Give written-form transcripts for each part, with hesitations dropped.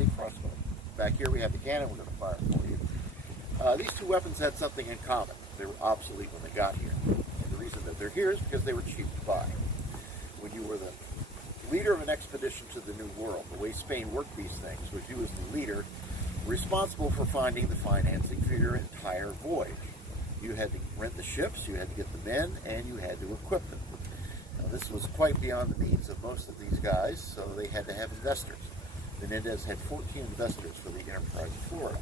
big crossbow. Back here we have the cannon we're going to fire for you. These two weapons had something in common. They were obsolete when they got here. And the reason that they're here is because they were cheap to buy. When you were the leader of an expedition to the New World, the way Spain worked these things was you as the leader were responsible for finding the financing for your entire voyage. You had to rent the ships, you had to get the men, and you had to equip them. Now, this was quite beyond the means of most of these guys, so they had to have investors. Menendez had 14 investors for the enterprise of Florida.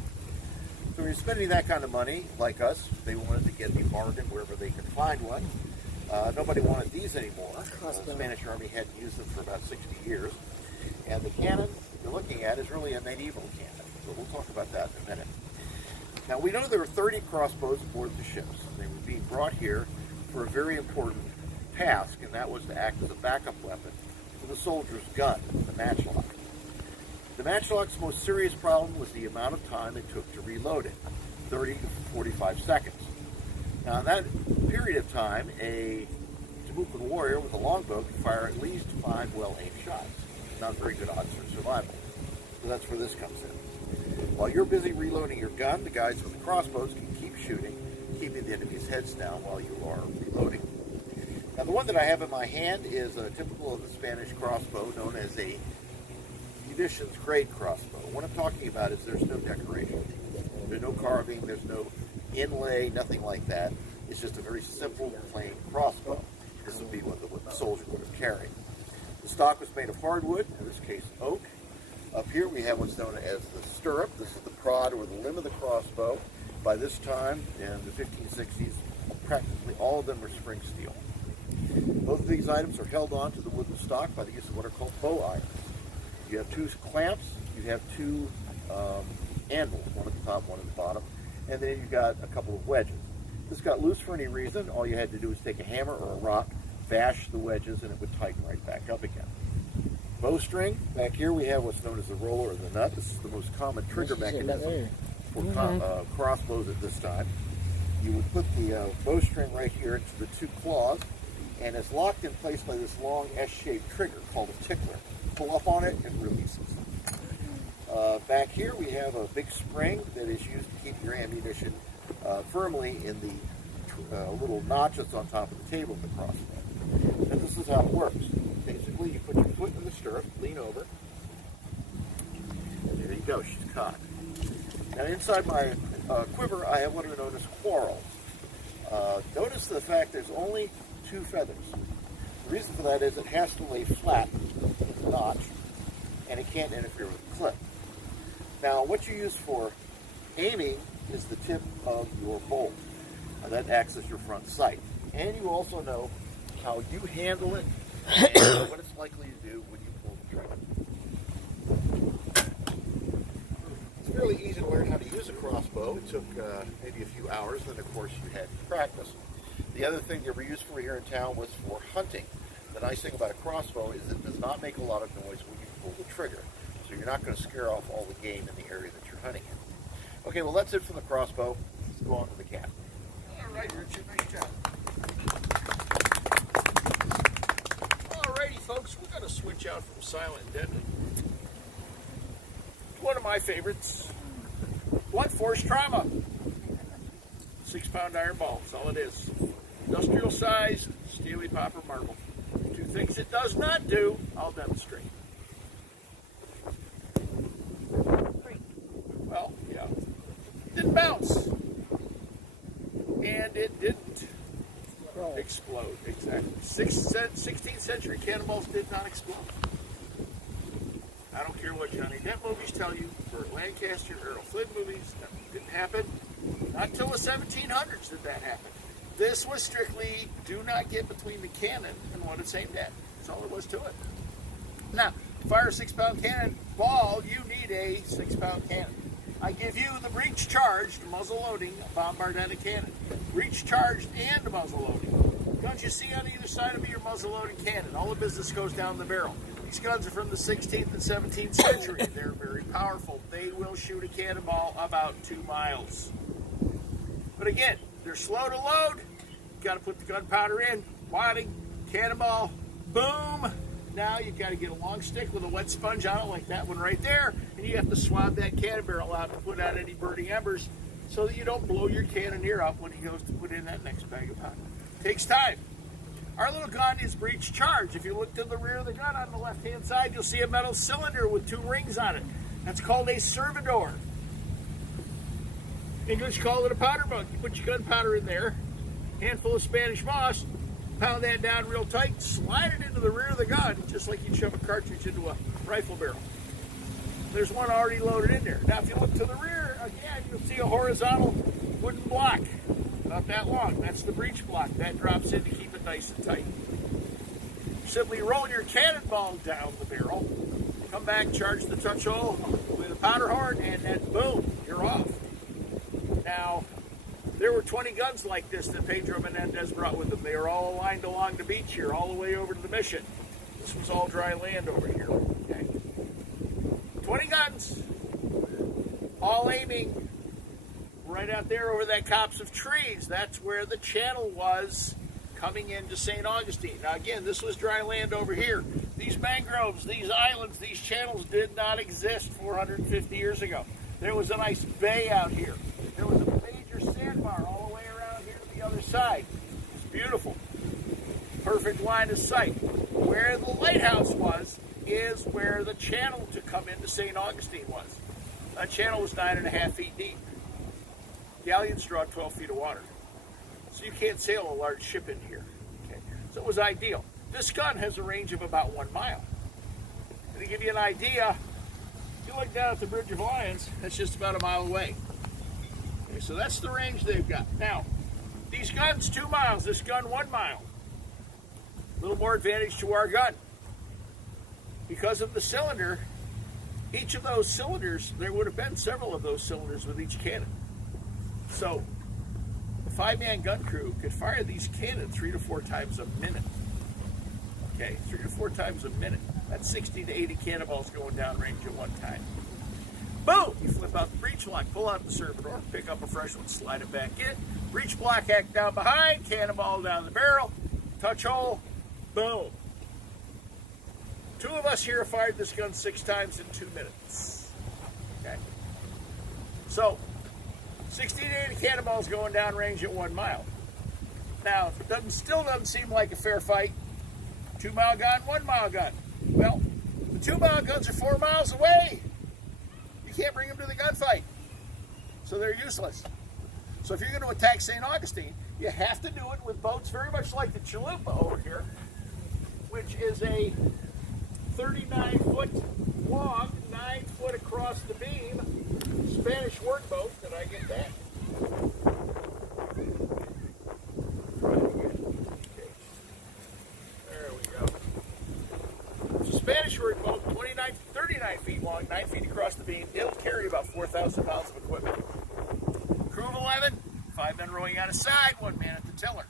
So when you're spending that kind of money, like us, they wanted to get the bargain wherever they could find one. Nobody wanted these anymore. The Spanish Army hadn't used them for about 60 years. And the cannon you're looking at is really a medieval cannon. So we'll talk about that in a minute. Now we know there were 30 crossbows aboard the ships. They were being brought here for a very important task, and that was to act as a backup weapon for the soldier's gun, the matchlock. The matchlock's most serious problem was the amount of time it took to reload it, 30 to 45 seconds. Now in that period of time, a Timucuan warrior with a longbow could fire at least 5 well-aimed shots. Not very good odds for survival. So that's where this comes in. While you're busy reloading your gun, the guys with the crossbows can keep shooting, keeping the enemy's heads down while you are reloading. Now the one that I have in my hand is typical of the Spanish crossbow, known as a munitions grade crossbow. What I'm talking about is there's no decoration. There's no carving, there's no inlay, nothing like that. It's just a very simple, plain crossbow. This would be what the soldier would have carried. The stock was made of hardwood, in this case oak. Up here we have what's known as the stirrup. This is the prod or the limb of the crossbow. By this time, in the 1560s, practically all of them were spring steel. Both of these items are held on to the wooden stock by the use of what are called bow irons. You have 2 clamps, you have 2 anvils, one at the top, one at the bottom, and then you've got a couple of wedges. If this got loose for any reason, all you had to do was take a hammer or a rock, bash the wedges, and it would tighten right back up again. Bowstring, back here we have what's known as the roller or the nut. This is the most common trigger mechanism for crossbows at this time. You would put the bowstring right here into the 2 claws, and it's locked in place by this long S-shaped trigger called a tickler. Pull up on it, it releases. Back here we have a big spring that is used to keep your ammunition firmly in the little notch that's on top of the table of the crossbow. And this is how it works. Basically, you put your foot in the stirrup, lean over, and there you go, she's caught. Now inside my quiver, I have what are known as quarrels. Notice the fact there's only 2 feathers. The reason for that is it has to lay flat with the notch, and it can't interfere with the clip. Now, what you use for aiming is the tip of your bolt. Now, that acts as your front sight. And you also know how you handle it and what it's likely to do when you pull the trigger. It's fairly easy to learn how to use a crossbow. It took maybe a few hours, then of course you had to practice. The other thing they were used for here in town was for hunting. The nice thing about a crossbow is it does not make a lot of noise when you pull the trigger. So you're not going to scare off all the game in the area that you're hunting in. Okay, well that's it for the crossbow. Let's go on to the cat. All right, Richard, nice job. Alrighty, folks, we're going to switch out from silent and deadly to one of my favorites, blunt force trauma. 6-pound iron ball, that's all it is. Industrial size, steely popper marble. 2 things it does not do, I'll demonstrate. Well, yeah, it didn't bounce, and it didn't explode, exactly. 16th century cannonballs did not explode. I don't care what Johnny Depp movies tell you, Burt Lancaster, Errol Flynn movies, that didn't happen. Not until the 1700s did that happen. This was strictly do not get between the cannon and what it's aimed at. That's all there was to it. Now, to fire a 6-pound cannon ball, you need a 6-pound cannon. I give you the breech charged, muzzle loading, bombardetta cannon. Breech charged and muzzle loading. Guns you see on either side of me are muzzle loading cannon. All the business goes down the barrel. These guns are from the 16th and 17th century. They're very powerful. They will shoot a cannonball about 2 miles. But again, they're slow to load. You got to put the gunpowder in, wadding, cannonball, boom. now you've got to get a long stick with a wet sponge on it, like that one right there, and you have to swab that cannon barrel out to put out any burning embers so that you don't blow your cannoneer up when he goes to put in that next bag of powder. Takes time. Our little gun is breech charged. If you look to the rear of the gun on the left-hand side, you'll see a metal cylinder with 2 rings on it. That's called a servidor. English call it a powder bug. You put your gunpowder in there, handful of Spanish moss, pound that down real tight, slide it into the rear of the gun, just like you'd shove a cartridge into a rifle barrel. There's one already loaded in there. Now, if you look to the rear, again, you'll see a horizontal wooden block, not that long. That's the breech block. That drops in to keep it nice and tight. Simply roll your cannonball down the barrel, come back, charge the touch hole with a powder horn, and then boom, you're off. Now, there were 20 guns like this that Pedro Menendez brought with him. They were all aligned along the beach here, all the way over to the mission. This was all dry land over here. Okay. 20 guns, all aiming right out there over that copse of trees. That's where the channel was coming into St. Augustine. Now again, this was dry land over here. These mangroves, these islands, these channels did not exist 450 years ago. There was a nice bay out here. There was a major sandbar all the way around here to the other side. It's beautiful. Perfect line of sight. Where the lighthouse was is where the channel to come into St. Augustine was. That channel was 9.5 feet deep. Galleons draw 12 feet of water. So you can't sail a large ship in here. Okay. So it was ideal. This gun has a range of about 1 mile. And to give you an idea, if you look down at the Bridge of Lions, that's just about a mile away. Okay, so that's the range they've got. Now, these guns, 2 miles, this gun 1 mile. A little more advantage to our gun. Because of the cylinder, each of those cylinders, there would have been several of those cylinders with each cannon. So, a 5-man gun crew could fire these cannons 3 to 4 times a minute. Okay, 3 to 4 times a minute. That's 60 to 80 cannonballs going down range at one time. Boom! You flip out the breech lock, pull out the servidor, pick up a fresh one, slide it back in. Breech block hack down behind, cannonball down the barrel, touch hole, boom. 2 of us here fired this gun 6 times in 2 minutes. Okay? So, 60 to 80 cannonballs going down range at 1 mile. Now, it still doesn't seem like a fair fight. 2 mile gun, 1 mile gun. Well, the 2 mile guns are 4 miles away. You can't bring them to the gunfight. So they're useless. So if you're going to attack St. Augustine, you have to do it with boats very much like the Chalupa over here, which is a 39-foot long, 9 foot across the beam, Spanish workboat. Did I get that? Okay. There we go. It's a Spanish workboat, 39 feet long, 9 feet across the beam. It'll carry about 4,000 pounds of equipment. Crew of 11, 5 men rowing on a side, 1 man at the tiller.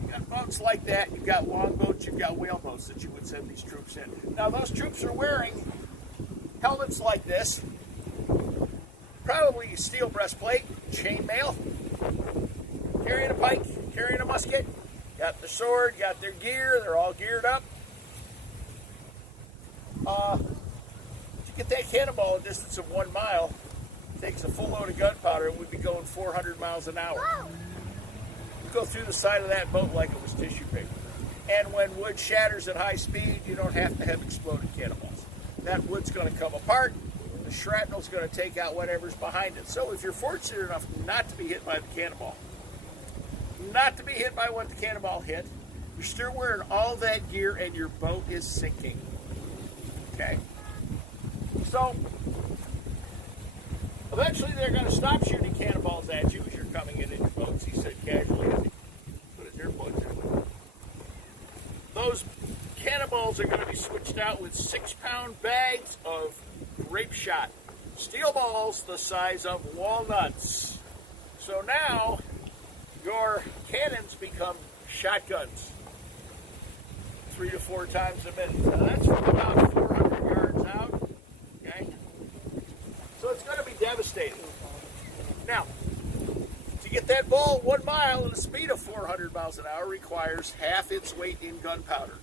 You've got boats like that. You've got longboats, you've got whaleboats that you would send these troops in. Now, those troops are wearing helmets like this, probably steel breastplate, chainmail, carrying a pike, carrying a musket, got their sword, got their gear, they're all geared up. To get that cannonball a distance of 1 mile, it takes a full load of gunpowder, and we'd be going 400 miles an hour. You go through the side of that boat like it was tissue paper. And when wood shatters at high speed, you don't have to have exploded cannonballs. That wood's going to come apart. The shrapnel's going to take out whatever's behind it. So if you're fortunate enough not to be hit by the cannonball, not to be hit by what the cannonball hit, you're still wearing all that gear and your boat is sinking. Okay? So, eventually they're going to stop shooting cannonballs at you as you're coming in your boats, he said casually as he put his earplugs in. Those cannonballs are going to be switched out with 6-pound bags of grape shot. Steel balls the size of walnuts. So now, your cannons become shotguns 3 to 4 times a minute. Now that's from about 400 yards out. Okay? So it's going to be devastating. Now, to get that ball 1 mile at a speed of 400 miles an hour requires half its weight in gunpowder.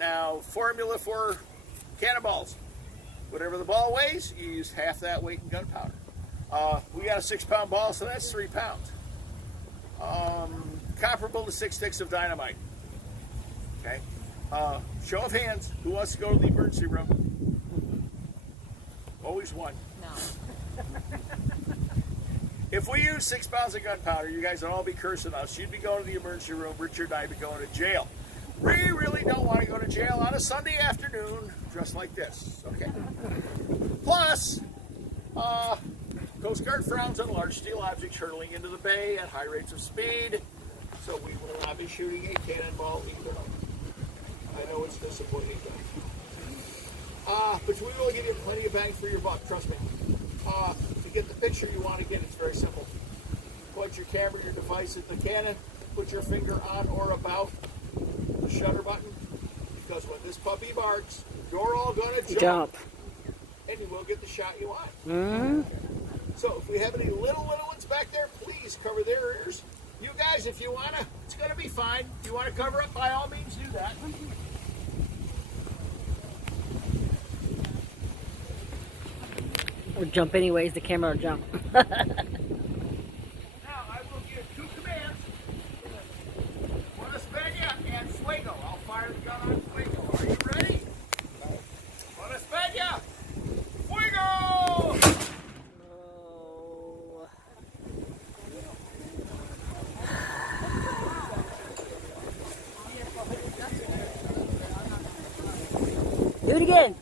Now, formula for cannonballs. Whatever the ball weighs, you use half that weight in gunpowder. We got a 6-pound ball, so that's 3 pounds. Comparable to 6 sticks of dynamite. Okay. Show of hands. Who wants to go to the emergency room? Always one. No. If we use 6 pounds of gunpowder, you guys would all be cursing us. You'd be going to the emergency room. Richard and I'd be going to jail. We really don't want to go to jail on a Sunday afternoon dressed like this. Okay. Plus, Coast Guard frowns on large steel objects hurtling into the bay at high rates of speed, so we will not be shooting a cannonball either. I know it's disappointing, but we will give you plenty of bang for your buck, trust me. To get the picture you want to get, it's very simple. Point your camera, your device at the cannon, put your finger on or about the shutter button, because when this puppy barks, you're all going to jump, and you will get the shot you want. Mm-hmm. So if we have any little ones back there, please cover their ears. You guys, if you want to, it's going to be fine. If you want to cover up, by all means do that. Or jump anyways, the camera will jump. Now, I will give 2 commands. Buenos Peña and Fuego. I'll fire the gun on Fuego. Are you ready? Buenos Peña! Fuego! Do it again.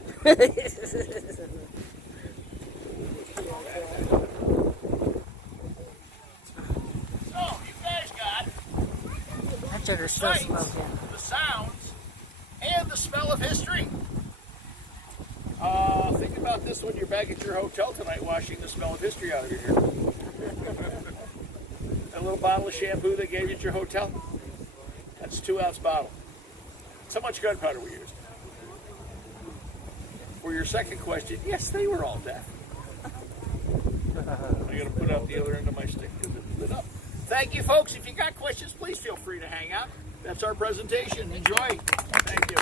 That sugar's still Sights, smoking. the sounds, and the smell of history. Think about this when you're back at your hotel tonight, washing the smell of history out of your hair. That little bottle of shampoo they gave you at your hotel, that's a 2-ounce bottle. That's how much gunpowder we used. For your second question, yes, they were all deaf. I got to put out the other end of my stick because it lit up. Thank you, folks. If you got questions, please feel free to hang out. That's our presentation. Enjoy. Thank you.